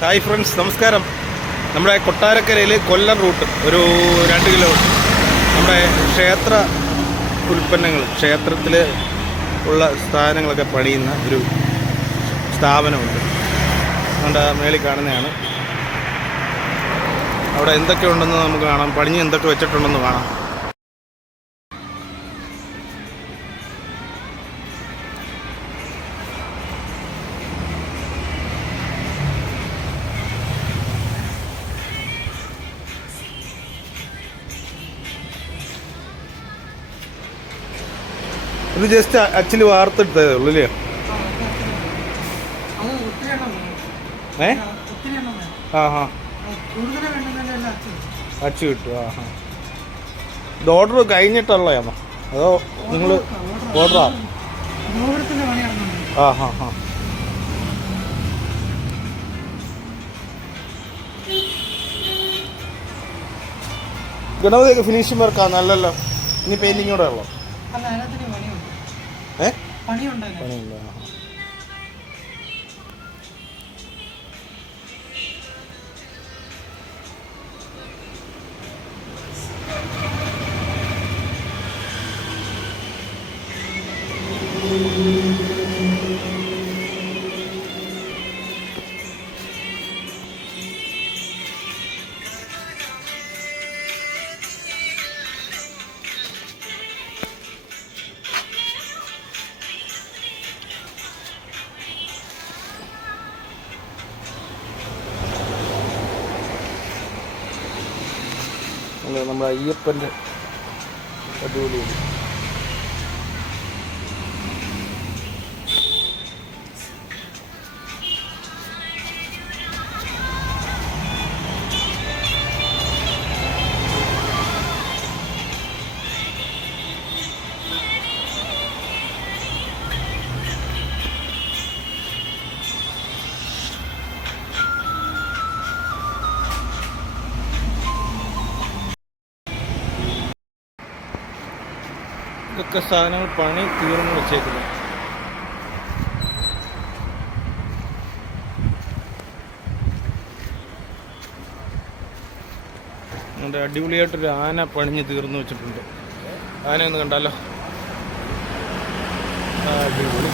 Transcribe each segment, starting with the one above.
Hi friends, നമസ്കാരം. നമ്മുടെ കൊട്ടാരക്കരയിൽ കൊല്ലം റൂട്ട് ഒരു 2 കിലോമീറ്റർ നമ്മുടെ ക്ഷേത്ര ഉൽപ്പന്നങ്ങൾ, ക്ഷേത്രത്തിൽ ഉള്ള സ്ഥാനങ്ങളൊക്കെ പണിയുന്ന ഒരു സ്ഥാപനമുണ്ട്. നമ്മുടെ മേളിൽ കാണുന്നതാണ്. അവിടെ എന്തൊക്കെ ഉണ്ടെന്ന് നമുക്ക് കാണാം, പണിഞ്ഞ് എന്തൊക്കെ വെച്ചിട്ടുണ്ടെന്ന് കാണാം. ഇത് ജസ്റ്റ് ആക്ച്വലി വാർത്തെടുത്തതേ ഉള്ളൂ അല്ലേ? അച്ചു കിട്ടും. ഇത് ഓർഡർ കഴിഞ്ഞിട്ടുള്ളതാണോ അതോ നിങ്ങൾ ഓർഡറാ? ഗണപതിയൊക്കെ ഫിനിഷിംഗ് വർക്കാ നല്ലല്ലോ. ഇനി പെയിന്റിംഗ് കൂടെ ഉള്ളോ? പണിയുണ്ട്. നമ്മുടെ അയ്യപ്പൻ്റെ അടിപൊളിയാണ്. ഇതൊക്കെ സാധനങ്ങൾ പണി തീർന്നു വെച്ചേക്കുന്നു. നമ്മുടെ അടിപൊളിയായിട്ടൊരു ആന പണിഞ്ഞ് തീർന്നു വെച്ചിട്ടുണ്ട്. ആനയൊന്ന് കണ്ടാലോ? അടിപൊളി.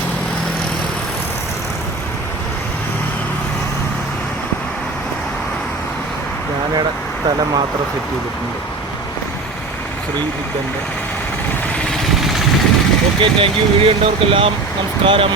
ആനയുടെ തല മാത്രം സെറ്റ് ചെയ്തിട്ടുണ്ട്. ശ്രീബുദ്ധൻ്റെ. Okay, thank you. വീഡിയോ ഉണ്ടവർക്കെല്ലാം നമസ്കാരം.